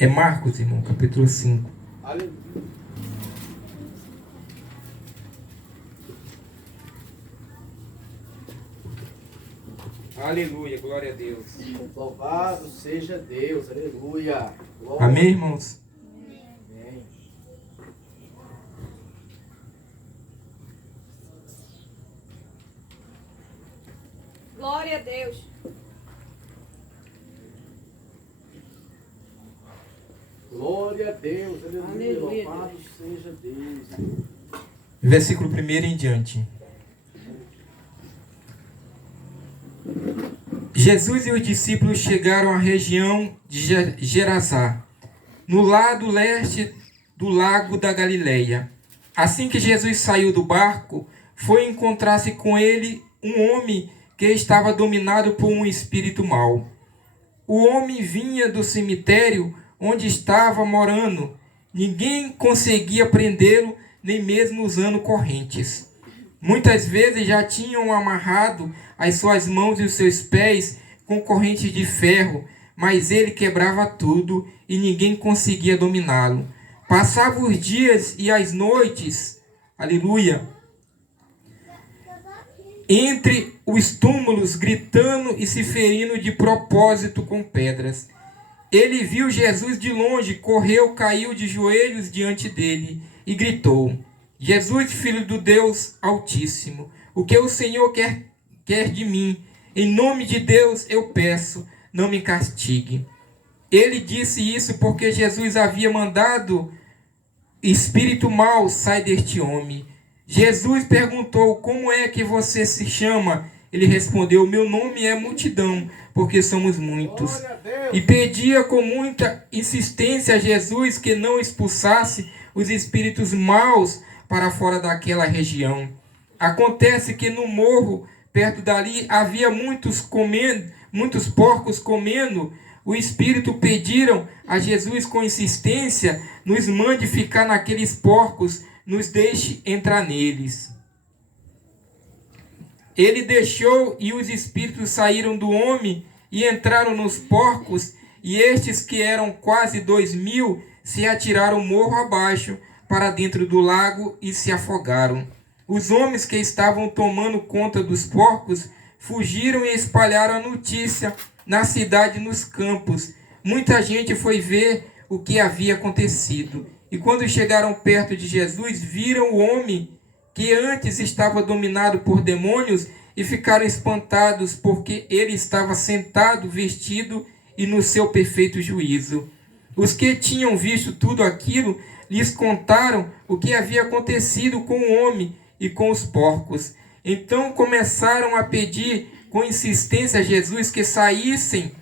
É Marcos, irmão, capítulo 5. Aleluia. Aleluia, glória a Deus. Louvado seja Deus, aleluia. Glória. Amém, irmãos? Amém. Glória a Deus. Glória a Deus, aleluia. Aleluia, Louvado Deus. seja Deus. Versículo 1 em diante. Jesus e os discípulos chegaram à região de Gerasá, no lado leste do lago da Galileia. Assim que Jesus saiu do barco, foi encontrar-se com ele um homem que estava dominado por um espírito mau. O homem vinha do cemitério onde estava morando. Ninguém conseguia prendê-lo, nem mesmo usando correntes. Muitas vezes já tinham amarrado as suas mãos e os seus pés com correntes de ferro, mas ele quebrava tudo e ninguém conseguia dominá-lo. Passava os dias e as noites, aleluia, entre os túmulos, gritando e se ferindo de propósito com pedras. Ele viu Jesus de longe, correu, caiu de joelhos diante dele e gritou: Jesus, filho do Deus Altíssimo, o que o Senhor quer de mim? Em nome de Deus eu peço, não me castigue. Ele disse isso porque Jesus havia mandado: espírito mau, sai deste homem. Jesus perguntou: como é que você se chama? Ele respondeu: meu nome é Multidão, porque somos muitos. Glória a Deus. E pedia com muita insistência a Jesus que não expulsasse os espíritos maus para fora daquela região. Acontece que no morro, perto dali, havia muitos porcos comendo. O espírito pediram a Jesus com insistência: nos mande ficar naqueles porcos, nos deixe entrar neles. Ele deixou e os espíritos saíram do homem e entraram nos porcos, e estes, que eram quase 2.000, se atiraram morro abaixo para dentro do lago e se afogaram. Os homens que estavam tomando conta dos porcos fugiram e espalharam a notícia na cidade e nos campos. Muita gente foi ver o que havia acontecido. E quando chegaram perto de Jesus, viram o homem que antes estava dominado por demônios e ficaram espantados, porque ele estava sentado, vestido e no seu perfeito juízo. Os que tinham visto tudo aquilo lhes contaram o que havia acontecido com o homem e com os porcos. Então começaram a pedir com insistência a Jesus que saíssem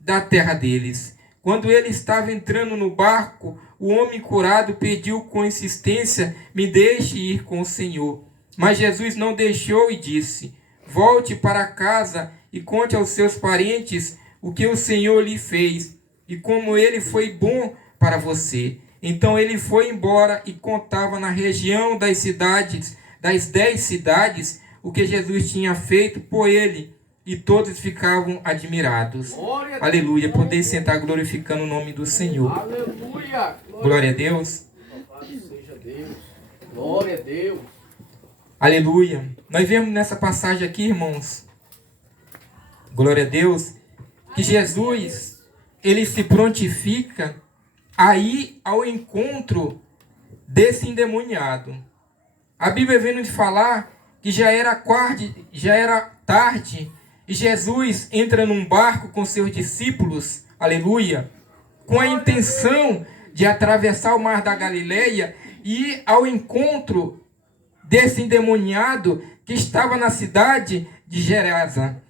da terra deles. Quando ele estava entrando no barco, o homem curado pediu com insistência: me deixe ir com o Senhor. Mas Jesus não deixou e disse: volte para casa e conte aos seus parentes o que o Senhor lhe fez e como ele foi bom para você. Então ele foi embora e contava na região das 10 cidades, o que Jesus tinha feito por ele, e todos ficavam admirados. Glória a Deus. Aleluia. Poder sentar glorificando o nome do Senhor. Aleluia. Glória a Deus. Louvado seja Deus. Glória a Deus. Aleluia. Nós vemos nessa passagem aqui, irmãos, glória a Deus, que Jesus, ele se prontifica a ir ao encontro desse endemoniado. A Bíblia vem nos falar que já era tarde, e Jesus entra num barco com seus discípulos, aleluia, com a intenção de atravessar o mar da Galileia e ir ao encontro desse endemoniado que estava na cidade de Gerasa.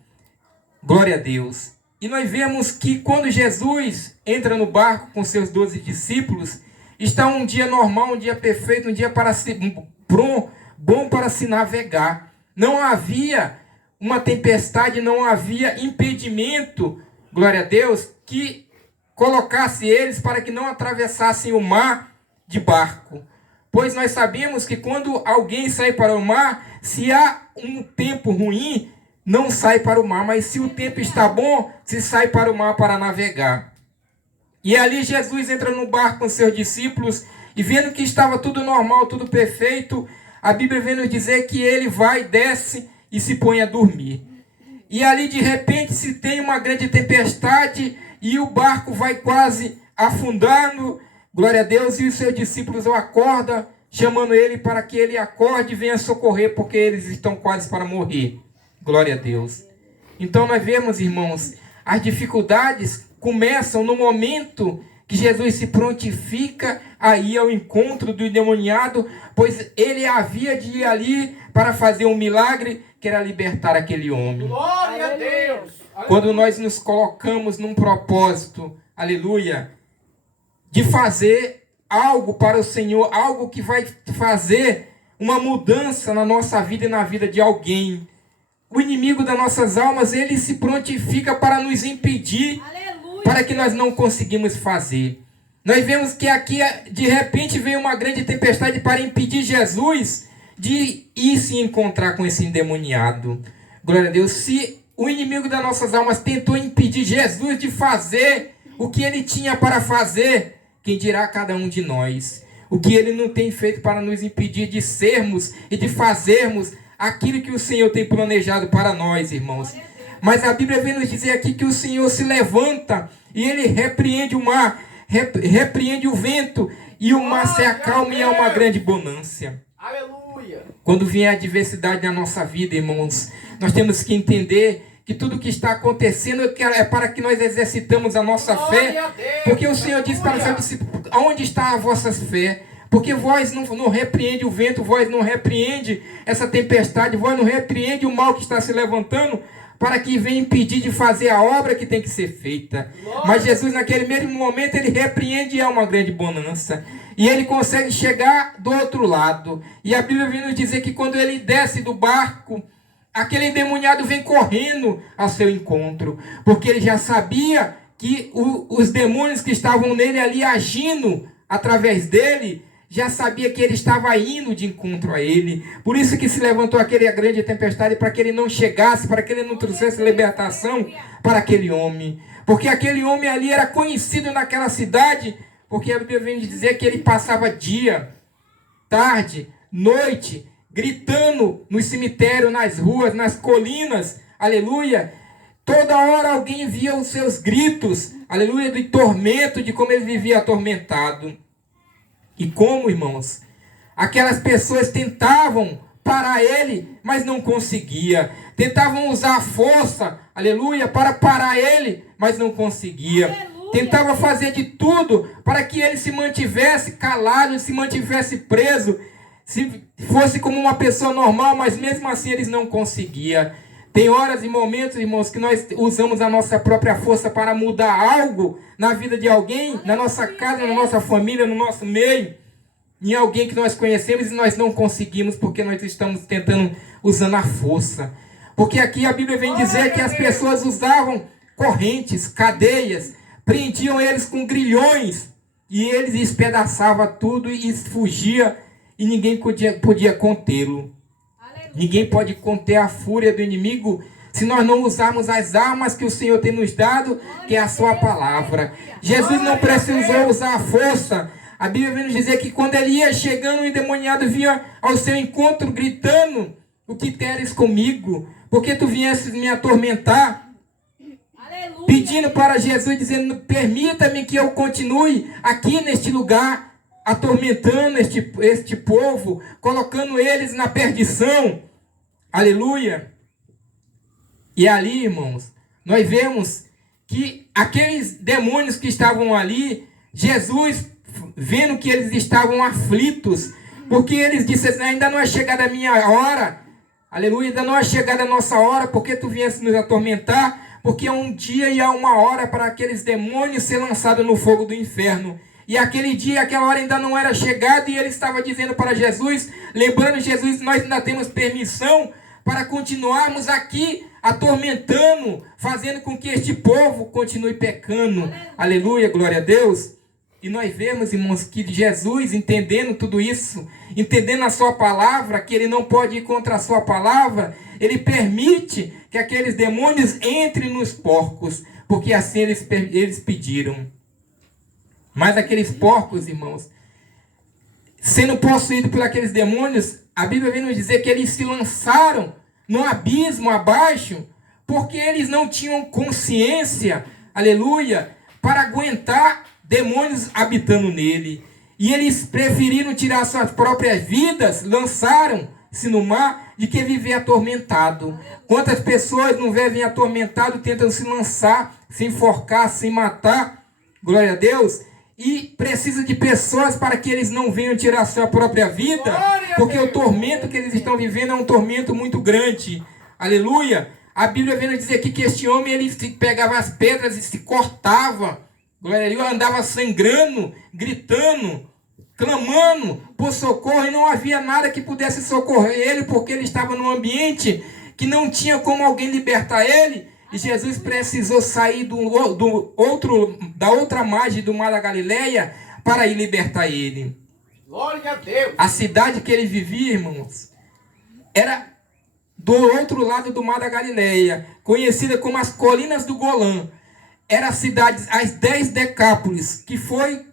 Glória a Deus. E nós vemos que quando Jesus entra no barco com seus 12 discípulos, está um dia normal, um dia perfeito, um dia para bom para se navegar. Não havia uma tempestade, não havia impedimento, glória a Deus, que colocasse eles para que não atravessassem o mar de barco. Pois nós sabemos que quando alguém sai para o mar, se há um tempo ruim, não sai para o mar, mas se o tempo está bom, se sai para o mar para navegar. E ali Jesus entra no barco com seus discípulos e vendo que estava tudo normal, tudo perfeito, a Bíblia vem nos dizer que ele vai, desce e se põe a dormir. E ali de repente se tem uma grande tempestade e o barco vai quase afundando. Glória a Deus, e os seus discípulos o acordam, chamando ele para que ele acorde e venha socorrer, porque eles estão quase para morrer. Glória a Deus. Então nós vemos, irmãos, as dificuldades começam no momento que Jesus se prontifica a ir ao encontro do endemoniado, pois ele havia de ir ali para fazer um milagre, que era libertar aquele homem. Glória a Deus. Quando nós nos colocamos num propósito, aleluia, de fazer algo para o Senhor, algo que vai fazer uma mudança na nossa vida e na vida de alguém, o inimigo das nossas almas, ele se prontifica para nos impedir, Aleluia. para que nós não conseguimos fazer. Nós vemos que aqui, de repente, veio uma grande tempestade para impedir Jesus de ir se encontrar com esse endemoniado. Glória a Deus. Se o inimigo das nossas almas tentou impedir Jesus de fazer o que ele tinha para fazer, quem dirá cada um de nós? O que ele não tem feito para nos impedir de sermos e de fazermos aquilo que o Senhor tem planejado para nós, irmãos. Mas a Bíblia vem nos dizer aqui que o Senhor se levanta e ele repreende o mar, repreende o vento, e o mar se acalma e é uma grande bonança. Aleluia. Quando vier a adversidade na nossa vida, irmãos, nós temos que entender que tudo que está acontecendo é para que nós exercitamos a nossa fé, porque o Senhor disse para os seus discípulos: aonde está a vossa fé? Porque vós não repreende o vento, vós não repreende essa tempestade, vós não repreende o mal que está se levantando, para que venha impedir de fazer a obra que tem que ser feita. Mas Jesus, naquele mesmo momento, ele repreende e é uma grande bonança. E ele consegue chegar do outro lado. E a Bíblia vem nos dizer que quando ele desce do barco, aquele endemoniado vem correndo ao seu encontro, porque ele já sabia que os demônios que estavam nele ali agindo através dele, já sabia que ele estava indo de encontro a ele. Por isso que se levantou aquela grande tempestade, para que ele não chegasse, para que ele não trouxesse libertação para aquele homem. Porque aquele homem ali era conhecido naquela cidade, porque a Bíblia vem dizer que ele passava dia, tarde, noite, gritando no cemitério, nas ruas, nas colinas, aleluia. Toda hora alguém via os seus gritos, aleluia, de tormento, de como ele vivia atormentado. E como, irmãos, aquelas pessoas tentavam parar ele, mas não conseguia. Tentavam usar a força, aleluia, para parar ele, mas não conseguia. Aleluia. Tentavam fazer de tudo para que ele se mantivesse calado, se mantivesse preso, se fosse como uma pessoa normal, mas mesmo assim eles não conseguiam. Tem horas e momentos, irmãos, que nós usamos a nossa própria força para mudar algo na vida de alguém, na nossa casa, na nossa família, no nosso meio, em alguém que nós conhecemos, e nós não conseguimos porque nós estamos tentando, usando a força. Porque aqui a Bíblia vem dizer que as pessoas usavam correntes, cadeias, prendiam eles com grilhões, e eles espedaçavam tudo e fugia, e ninguém podia contê-lo. Ninguém pode conter a fúria do inimigo se nós não usarmos as armas que o Senhor tem nos dado, que é a sua palavra. Jesus não precisou usar a força. A Bíblia vem nos dizer que quando ele ia chegando, o endemoniado vinha ao seu encontro gritando: o que queres comigo? Porque tu viesses me atormentar? Aleluia. Pedindo para Jesus, dizendo: permita-me que eu continue aqui neste lugar, atormentando este povo, colocando eles na perdição. Aleluia. E ali, irmãos, nós vemos que aqueles demônios que estavam ali, Jesus, vendo que eles estavam aflitos, porque eles disseram: ainda não é chegada a minha hora, aleluia, ainda não é chegada a nossa hora, porque tu viesse nos atormentar, porque há um dia e há uma hora para aqueles demônios ser lançados no fogo do inferno. E aquele dia, aquela hora ainda não era chegada, e ele estava dizendo para Jesus, lembrando Jesus: nós ainda temos permissão para continuarmos aqui atormentando, fazendo com que este povo continue pecando. Aleluia, glória a Deus. E nós vemos, irmãos, que Jesus, entendendo tudo isso, entendendo a sua palavra, que ele não pode ir contra a sua palavra, ele permite que aqueles demônios entrem nos porcos, porque assim eles pediram. Mas aqueles porcos, irmãos, sendo possuídos por aqueles demônios, a Bíblia vem nos dizer que eles se lançaram no abismo abaixo, porque eles não tinham consciência, aleluia, para aguentar demônios habitando nele. E eles preferiram tirar suas próprias vidas, lançaram-se no mar, de que viver atormentado. Quantas pessoas não vivem atormentado, tentam se lançar, se enforcar, se matar, glória a Deus, e precisa de pessoas para que eles não venham tirar sua própria vida, porque o tormento que eles estão vivendo é um tormento muito grande. Aleluia! A Bíblia vem nos dizer aqui que este homem, ele pegava as pedras e se cortava, glória a Deus, andava sangrando, gritando, clamando por socorro, e não havia nada que pudesse socorrer ele, porque ele estava num ambiente que não tinha como alguém libertar ele. E Jesus precisou sair da outra margem do mar da Galileia para ir libertar ele. Glória a Deus. A cidade que ele vivia, irmãos, era do outro lado do mar da Galileia, conhecida como as Colinas do Golã. Era a cidade, as 10 Decápolis, que foi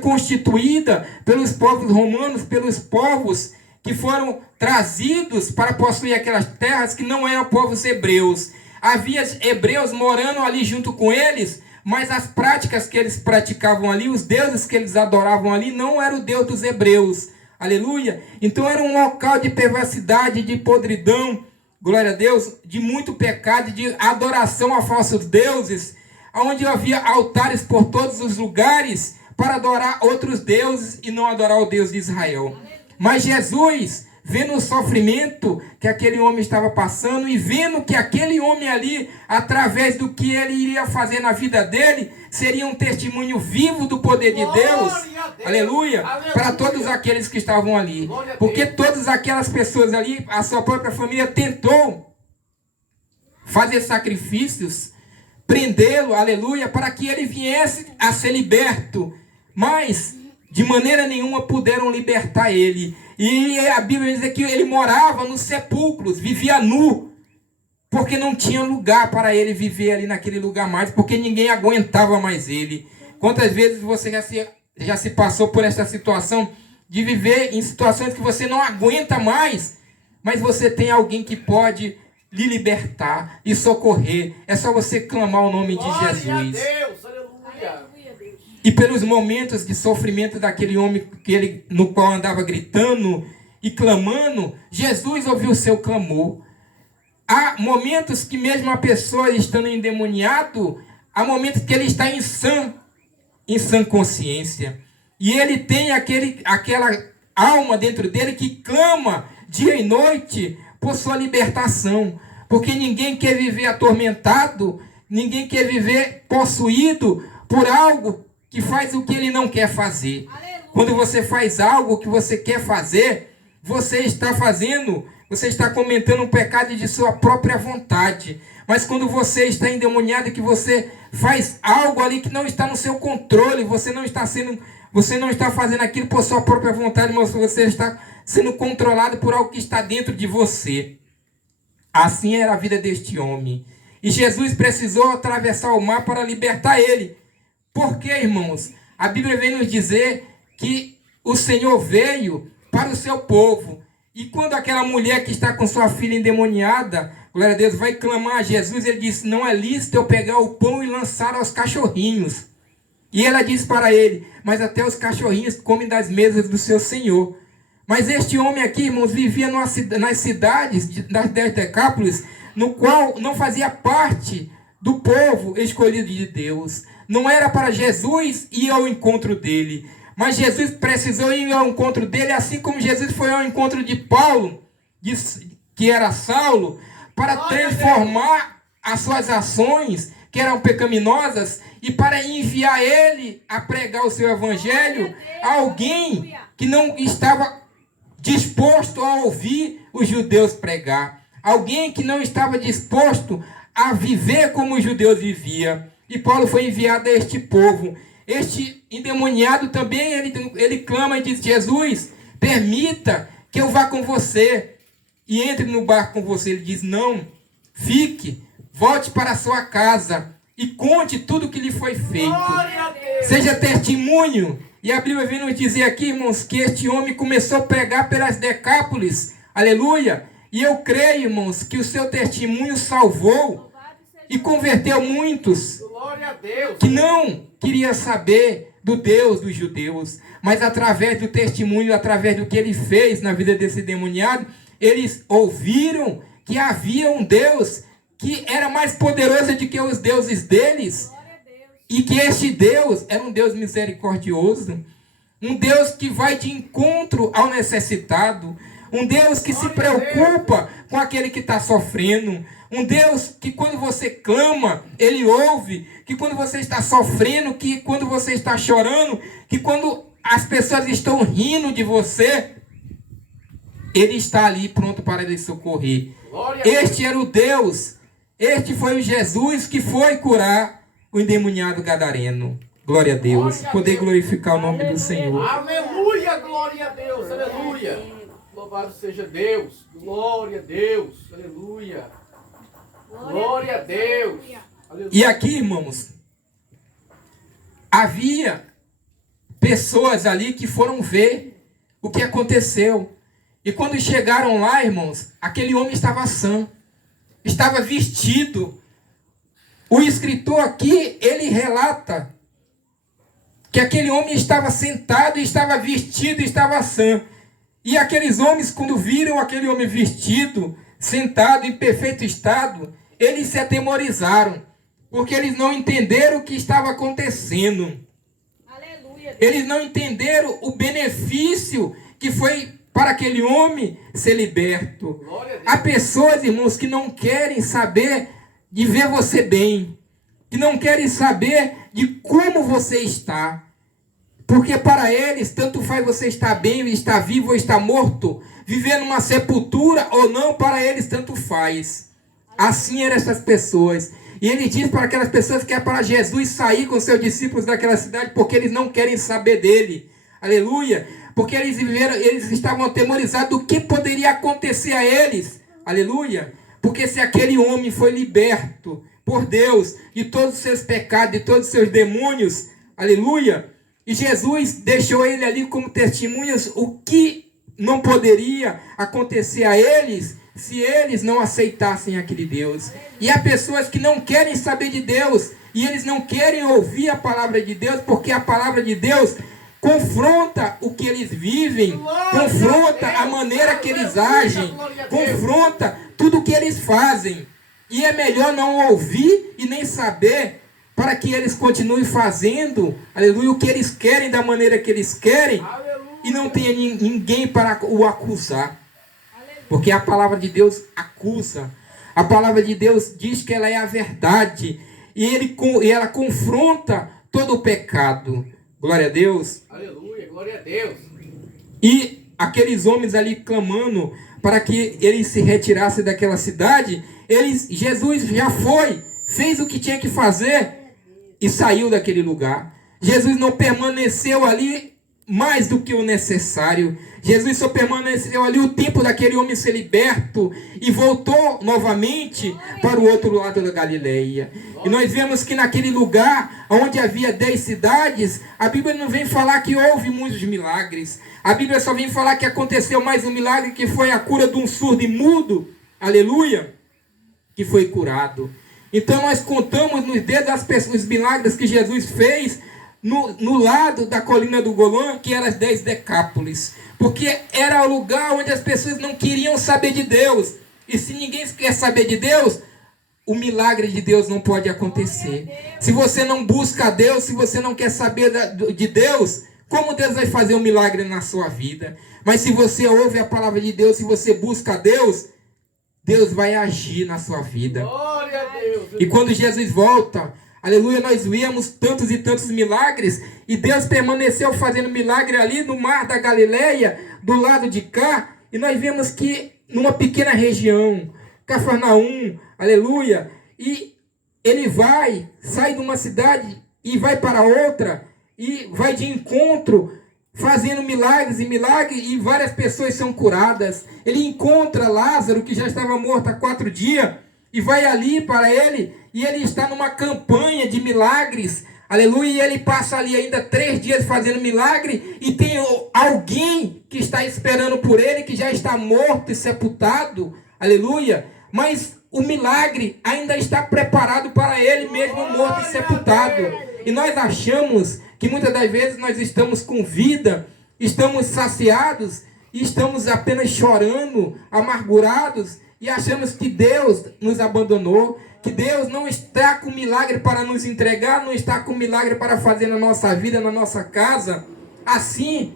constituída pelos povos romanos, pelos povos que foram trazidos para possuir aquelas terras que não eram povos hebreus. Havia hebreus morando ali junto com eles, mas as práticas que eles praticavam ali, os deuses que eles adoravam ali, não era o Deus dos hebreus. Aleluia! Então era um local de perversidade, de podridão, glória a Deus, de muito pecado, de adoração a falsos deuses, onde havia altares por todos os lugares para adorar outros deuses e não adorar o Deus de Israel. Mas Jesus, vendo o sofrimento que aquele homem estava passando e vendo que aquele homem ali, através do que ele iria fazer na vida dele, seria um testemunho vivo do poder de Deus, aleluia, para todos aqueles que estavam ali. Porque todas aquelas pessoas ali, a sua própria família tentou fazer sacrifícios, prendê-lo, aleluia, para que ele viesse a ser liberto. Mas, de maneira nenhuma, puderam libertar ele. E a Bíblia diz que ele morava nos sepulcros, vivia nu, porque não tinha lugar para ele viver ali naquele lugar mais, porque ninguém aguentava mais ele. Quantas vezes você já se passou por essa situação de viver em situações que você não aguenta mais, mas você tem alguém que pode lhe libertar e socorrer. É só você clamar o nome de Jesus. Glória a Deus, aleluia. E pelos momentos de sofrimento daquele homem no qual andava gritando e clamando, Jesus ouviu o seu clamor. Há momentos que mesmo a pessoa estando endemoniado, há momentos que ele está em sã consciência. E ele tem aquela alma dentro dele que clama dia e noite por sua libertação. Porque ninguém quer viver atormentado, ninguém quer viver possuído por algo que faz o que ele não quer fazer. Aleluia. Quando você faz algo que você quer fazer, você está cometendo um pecado de sua própria vontade. Mas quando você está endemoniado, que você faz algo ali que não está no seu controle, você não está fazendo aquilo por sua própria vontade, mas você está sendo controlado por algo que está dentro de você. Assim era a vida deste homem. E Jesus precisou atravessar o mar para libertar ele. Por quê, irmãos? A Bíblia vem nos dizer que o Senhor veio para o seu povo. E quando aquela mulher que está com sua filha endemoniada, glória a Deus, vai clamar a Jesus, ele disse, não é lícito eu pegar o pão e lançar aos cachorrinhos. E ela disse para ele, mas até os cachorrinhos comem das mesas do seu Senhor. Mas este homem aqui, irmãos, vivia nas cidades das 10 Decápolis, no qual não fazia parte do povo escolhido de Deus. Não era para Jesus ir ao encontro dele, mas Jesus precisou ir ao encontro dele, assim como Jesus foi ao encontro de Paulo, que era Saulo, para transformar as suas ações, que eram pecaminosas, e para enviar ele a pregar o seu evangelho a alguém que não estava disposto a ouvir os judeus pregar. Alguém que não estava disposto a viver como os judeus viviam. E Paulo foi enviado a este povo. Este endemoniado também, ele clama e diz, Jesus, permita que eu vá com você. E entre no barco com você. Ele diz, não, fique, volte para a sua casa e conte tudo o que lhe foi feito. seja testemunho. E a Bíblia vem nos dizer aqui, irmãos, que este homem começou a pregar pelas Decápolis. Aleluia. E eu creio, irmãos, que o seu testemunho salvou e converteu muitos Glória a Deus. que não queria saber do Deus dos judeus, mas através do testemunho, através do que ele fez na vida desse demoniado, eles ouviram que havia um Deus que era mais poderoso do que os deuses deles, e que este Deus era um Deus misericordioso, um Deus que vai de encontro ao necessitado, um Deus que se preocupa com aquele que está sofrendo, um Deus que quando você clama, Ele ouve, que quando você está sofrendo, que quando você está chorando, que quando as pessoas estão rindo de você, Ele está ali pronto para lhe socorrer. Este era o Deus, este foi o Jesus que foi curar o endemoniado gadareno. Glória a Deus. Glória a Poder Deus. glorificar o nome do Senhor. Aleluia, glória a Deus, aleluia. Louvado seja Deus, glória a Deus, aleluia. Glória a Deus. Aleluia. E aqui, irmãos, havia pessoas ali que foram ver o que aconteceu. E quando chegaram lá, irmãos, aquele homem estava sã, estava vestido. O escritor aqui, ele relata que aquele homem estava sentado, estava vestido, estava sã. E aqueles homens, quando viram aquele homem vestido, sentado em perfeito estado, eles se atemorizaram, porque eles não entenderam o que estava acontecendo. Aleluia. Eles não entenderam o benefício que foi para aquele homem ser liberto. Glória a Deus. Há pessoas, irmãos, que não querem saber de ver você bem, que não querem saber de como você está, porque para eles tanto faz você estar bem, estar vivo ou estar morto, viver numa sepultura ou não, para eles tanto faz. Assim eram essas pessoas. E ele diz para aquelas pessoas que é para Jesus sair com seus discípulos daquela cidade, porque eles não querem saber dele. Aleluia. Porque eles estavam atemorizados do que poderia acontecer a eles. Aleluia. Porque se aquele homem foi liberto por Deus de todos os seus pecados, de todos os seus demônios, aleluia, e Jesus deixou ele ali como testemunhas o que não poderia acontecer a eles se eles não aceitassem aquele Deus. E há pessoas que não querem saber de Deus, e eles não querem ouvir a palavra de Deus, porque a palavra de Deus confronta o que eles vivem, confronta a maneira que eles agem, confronta tudo o que eles fazem. E é melhor não ouvir e nem saber, para que eles continuem fazendo, aleluia, o que eles querem da maneira que eles querem, e não tenha ninguém para o acusar. Porque a palavra de Deus acusa. A palavra de Deus diz que ela é a verdade. E ela confronta todo o pecado. Glória a Deus. Aleluia, glória a Deus. E aqueles homens ali clamando para que eles se retirassem daquela cidade, Jesus já fez o que tinha que fazer e saiu daquele lugar. Jesus não permaneceu ali mais do que o necessário. Jesus só permaneceu ali o tempo daquele homem ser liberto e voltou novamente para o outro lado da Galileia. E nós vemos que naquele lugar onde havia 10 cidades, a Bíblia não vem falar que houve muitos milagres. A Bíblia só vem falar que aconteceu mais um milagre, que foi a cura de um surdo e mudo, aleluia, que foi curado. Então nós contamos nos dedos os milagres que Jesus fez no lado da colina do Golã, que eram as 10 Decápolis, porque era o lugar onde as pessoas não queriam saber de Deus. E se ninguém quer saber de Deus, o milagre de Deus não pode acontecer. Se você não busca a Deus, se você não quer saber de Deus, como Deus vai fazer um milagre na sua vida? Mas se você ouve a palavra de Deus, se você busca a Deus, Deus vai agir na sua vida. Glória a Deus. E quando Jesus volta, aleluia, nós vemos tantos e tantos milagres, e Deus permaneceu fazendo milagre ali no mar da Galileia, do lado de cá, e nós vemos que numa pequena região, Cafarnaum, aleluia, e ele sai de uma cidade e vai para outra, e vai de encontro, fazendo milagres e milagres, e várias pessoas são curadas. Ele encontra Lázaro, que já estava morto há 4 dias, e vai ali para ele, e ele está numa campanha de milagres, Aleluia, e ele passa ali ainda 3 dias fazendo milagre, e tem alguém que está esperando por ele, que já está morto e sepultado, aleluia, mas o milagre ainda está preparado para ele mesmo morto e sepultado. E nós achamos que muitas das vezes nós estamos com vida, estamos saciados, e estamos apenas chorando, amargurados, e achamos que Deus nos abandonou, que Deus não está com milagre para nos entregar, não está com milagre para fazer na nossa vida, na nossa casa. Assim,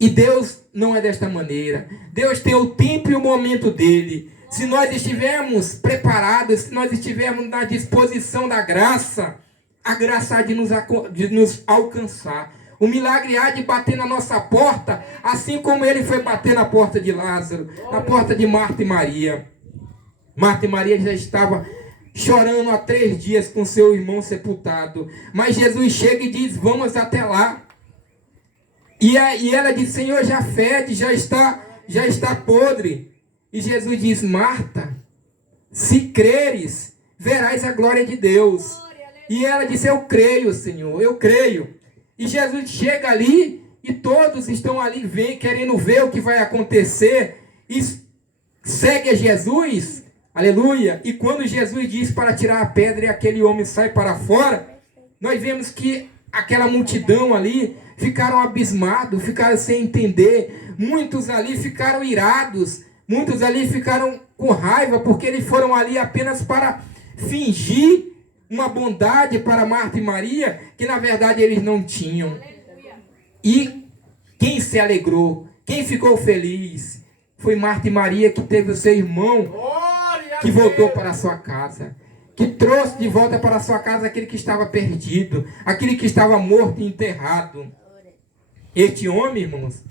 e Deus não é desta maneira. Deus tem o tempo e o momento dele. Se nós estivermos preparados, se nós estivermos na disposição da graça, a graça há de nos alcançar. O milagre há de bater na nossa porta, assim como ele foi bater na porta de Lázaro, na porta de Marta e Maria. Marta e Maria já estavam chorando há 3 dias com seu irmão sepultado. Mas Jesus chega e diz, vamos até lá. E ela diz, Senhor, já fede, já está podre. E Jesus diz, Marta, se creres, verás a glória de Deus. E ela diz, eu creio, Senhor, eu creio. E Jesus chega ali e todos estão ali querendo ver o que vai acontecer. E segue a Jesus, aleluia. E quando Jesus diz para tirar a pedra e aquele homem sai para fora, nós vemos que aquela multidão ali ficaram abismados, ficaram sem entender. Muitos ali ficaram irados, muitos ali ficaram com raiva, porque eles foram ali apenas para fingir uma bondade para Marta e Maria, que na verdade eles não tinham. E quem se alegrou, quem ficou feliz, foi Marta e Maria, que teve o seu irmão, que voltou para a sua casa, que trouxe de volta para a sua casa aquele que estava perdido, aquele que estava morto e enterrado. Este homem, irmãos,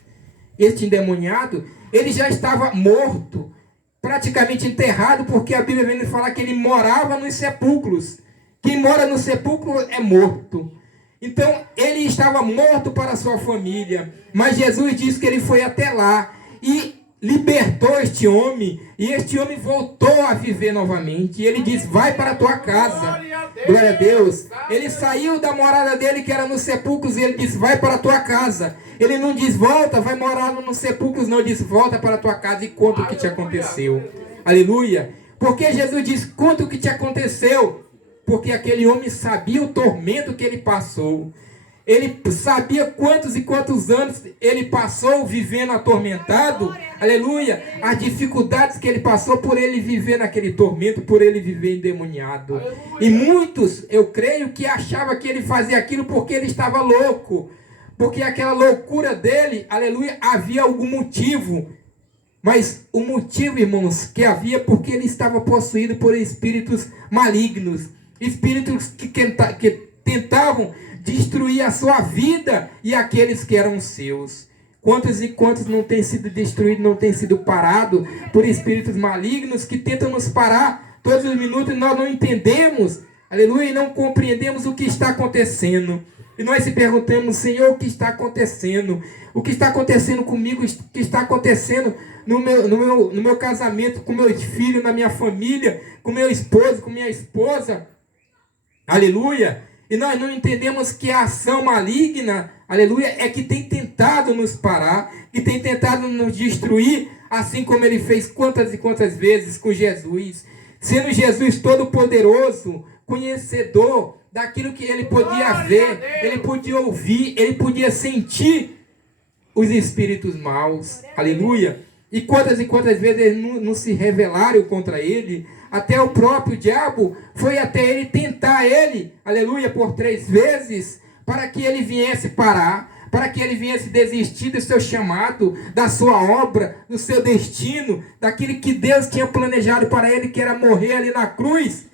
este endemoniado, ele já estava morto, praticamente enterrado, porque a Bíblia vem nos falar que ele morava nos sepulcros. Quem mora no sepulcro é morto. Então, ele estava morto para a sua família. Mas Jesus disse que ele foi até lá e libertou este homem. E este homem voltou a viver novamente. E ele diz, vai para a tua casa. Glória a Deus. Ele saiu da morada dele, que era nos sepulcros, e ele diz, vai para a tua casa. Ele não diz, volta, vai morar nos sepulcros, não. Ele diz, volta para a tua casa e conta o que te aconteceu. Aleluia. Porque Jesus diz, conta o que te aconteceu. Porque aquele homem sabia o tormento que ele passou. Ele sabia quantos e quantos anos ele passou vivendo atormentado. Aleluia. As dificuldades que ele passou por ele viver naquele tormento, por ele viver endemoniado. Aleluia. E muitos, eu creio, que achavam que ele fazia aquilo porque ele estava louco. Porque aquela loucura dele, aleluia, havia algum motivo. Mas o motivo, irmãos, que havia porque ele estava possuído por espíritos malignos. Espíritos que tentavam destruir a sua vida e aqueles que eram seus. Quantos e quantos não têm sido destruídos, não têm sido parados por espíritos malignos que tentam nos parar todos os minutos e nós não entendemos, aleluia, e não compreendemos o que está acontecendo. E nós se perguntamos, Senhor, o que está acontecendo? O que está acontecendo comigo? O que está acontecendo no meu casamento, com meus filhos, na minha família, com meu esposo, com minha esposa? Aleluia! E nós não entendemos que a ação maligna, aleluia, é que tem tentado nos parar, que tem tentado nos destruir, assim como ele fez quantas e quantas vezes com Jesus. Sendo Jesus todo-poderoso, conhecedor daquilo que ele podia ver, ele podia ouvir, ele podia sentir os espíritos maus. Aleluia! E quantas vezes eles não se rebelaram contra ele. Até o próprio diabo foi até ele tentar ele, aleluia, por 3 vezes, para que ele viesse parar, para que ele viesse desistir do seu chamado, da sua obra, do seu destino, daquilo que Deus tinha planejado para ele, que era morrer ali na cruz,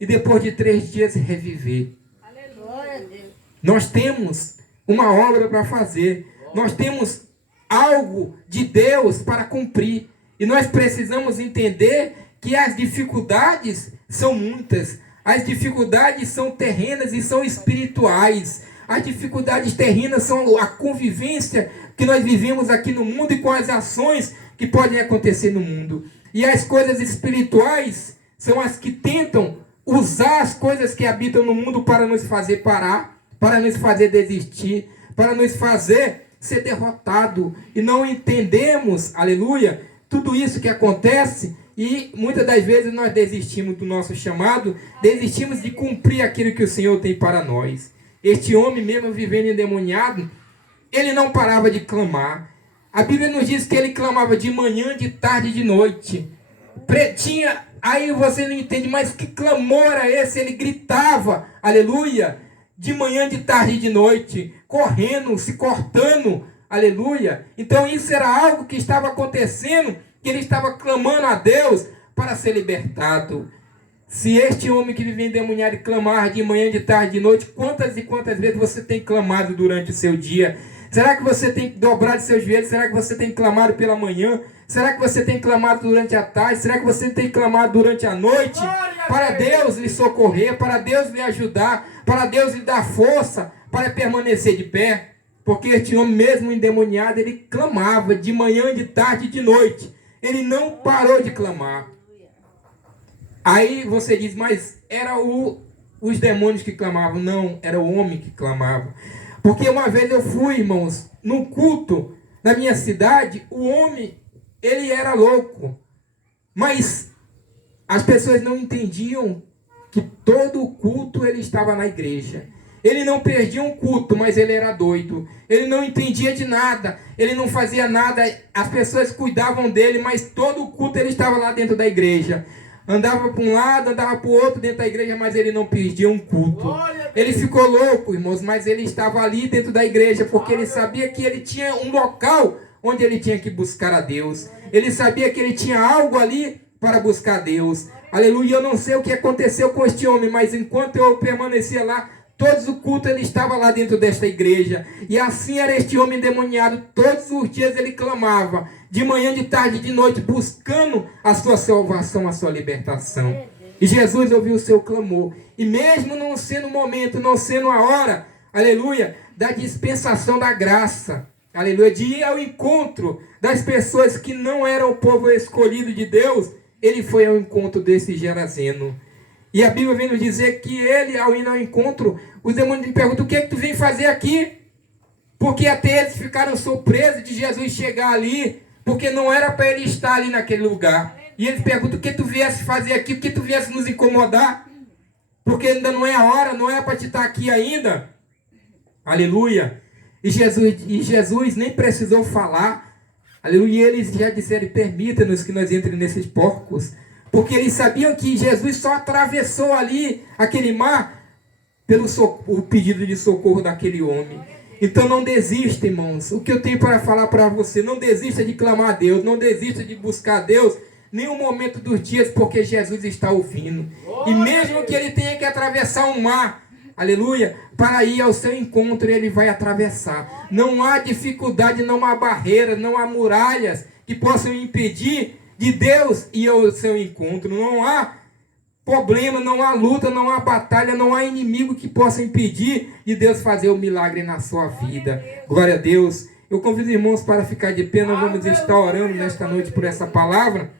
e depois de 3 dias reviver. Aleluia. Nós temos uma obra para fazer, nós temos algo de Deus para cumprir, e nós precisamos entender que as dificuldades são muitas. As dificuldades são terrenas e são espirituais. As dificuldades terrenas são a convivência que nós vivemos aqui no mundo e com as ações que podem acontecer no mundo. E as coisas espirituais são as que tentam usar as coisas que habitam no mundo para nos fazer parar, para nos fazer desistir, para nos fazer ser derrotado. E não entendemos, aleluia, tudo isso que acontece. E muitas das vezes nós desistimos do nosso chamado, desistimos de cumprir aquilo que o Senhor tem para nós. Este homem, mesmo vivendo endemoniado, ele não parava de clamar. A Bíblia nos diz que ele clamava de manhã, de tarde e de noite. Pretinha, aí você não entende, mas que clamor era esse? Ele gritava, aleluia, de manhã, de tarde e de noite, correndo, se cortando, aleluia. Então isso era algo que estava acontecendo, que ele estava clamando a Deus para ser libertado. Se este homem que vive endemoniado clamar de manhã, de tarde, de noite, quantas e quantas vezes você tem clamado durante o seu dia? Será que você tem dobrado seus joelhos? Será que você tem clamado pela manhã? Será que você tem clamado durante a tarde? Será que você tem clamado durante a noite? Para Deus lhe socorrer, para Deus lhe ajudar, para Deus lhe dar força para permanecer de pé. Porque este homem mesmo endemoniado, ele clamava de manhã, de tarde e de noite. Ele não parou de clamar. Aí você diz, mas era os demônios que clamavam. Não, era o homem que clamava. Porque uma vez eu fui, irmãos, num culto na minha cidade, o homem, ele era louco. Mas as pessoas não entendiam que todo o culto ele estava na igreja. Ele não perdia um culto, mas ele era doido. Ele não entendia de nada, ele não fazia nada. As pessoas cuidavam dele, mas todo o culto ele estava lá dentro da igreja. Andava para um lado, andava para o outro dentro da igreja, mas ele não perdia um culto. Ele ficou louco, irmãos, mas ele estava ali dentro da igreja, porque ele sabia que ele tinha um local onde ele tinha que buscar a Deus. Ele sabia que ele tinha algo ali para buscar a Deus. Aleluia, eu não sei o que aconteceu com este homem, mas enquanto eu permanecia lá, todos o culto ele estava lá dentro desta igreja. E assim era este homem endemoniado. Todos os dias ele clamava, de manhã, de tarde, de noite, buscando a sua salvação, a sua libertação. E Jesus ouviu o seu clamor. E mesmo não sendo o momento, não sendo a hora, aleluia, da dispensação da graça, aleluia, de ir ao encontro das pessoas que não eram o povo escolhido de Deus, ele foi ao encontro desse Geraseno. E a Bíblia vem nos dizer que ele, ao ir ao encontro, os demônios lhe perguntam, o que é que tu vem fazer aqui? Porque até eles ficaram surpresos de Jesus chegar ali, porque não era para ele estar ali naquele lugar. E eles perguntam, o que tu viesse fazer aqui? O que tu viesse nos incomodar? Porque ainda não é a hora, não é para te estar aqui ainda. Aleluia. E Jesus nem precisou falar. Aleluia. E eles já disseram, permita-nos que nós entremos nesses porcos. Porque eles sabiam que Jesus só atravessou ali aquele mar pelo o pedido de socorro daquele homem. Então não desista, irmãos. O que eu tenho para falar para você, não desista de clamar a Deus, não desista de buscar a Deus, nenhum momento dos dias, porque Jesus está ouvindo. E mesmo que ele tenha que atravessar um mar, aleluia, para ir ao seu encontro, ele vai atravessar. Não há dificuldade, não há barreira, não há muralhas que possam impedir de Deus ir ao seu encontro. Não há problema, não há luta, não há batalha, não há inimigo que possa impedir de Deus fazer o milagre na sua vida. Glória a Deus. Eu convido os irmãos para ficar de pé, nós vamos estar orando nesta noite por essa palavra.